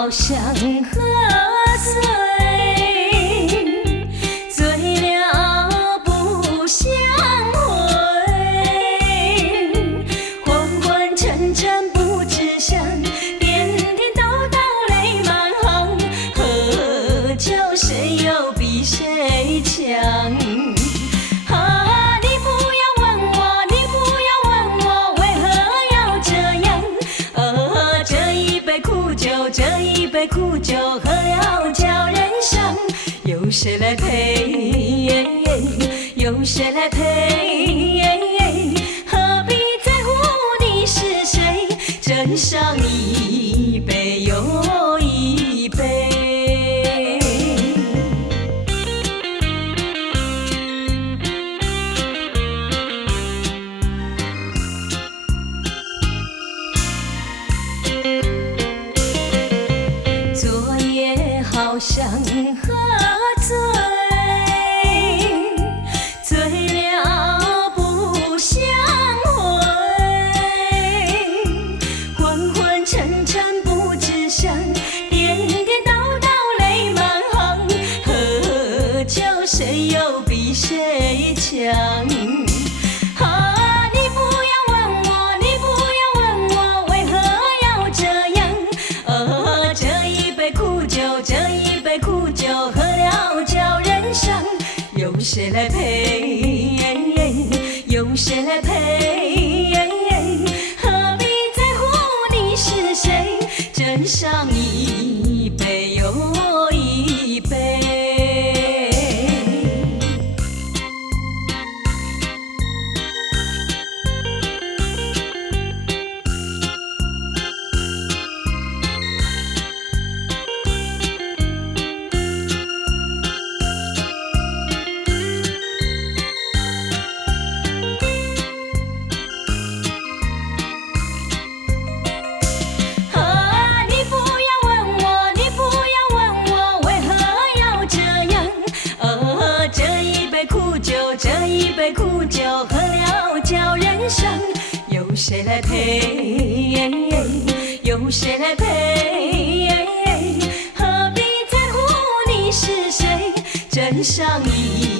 好像喝醉，醉了不想回，昏昏沉沉不知香，颠颠倒倒泪满行，喝酒谁又比谁强？苦酒喝了叫人伤，有谁来陪？有谁来陪？何必在乎你是谁？斟上一杯又一杯。昨夜好像喝醉，醉了不想回，昏昏沉沉不知香，颠颠倒倒泪满行，喝酒谁又比谁强？有谁来陪？有谁来陪？何必在乎你是谁？斟上一杯又一杯。这一杯苦酒喝了叫人伤，有谁来陪？有谁来陪？何必在乎你是谁？斟上一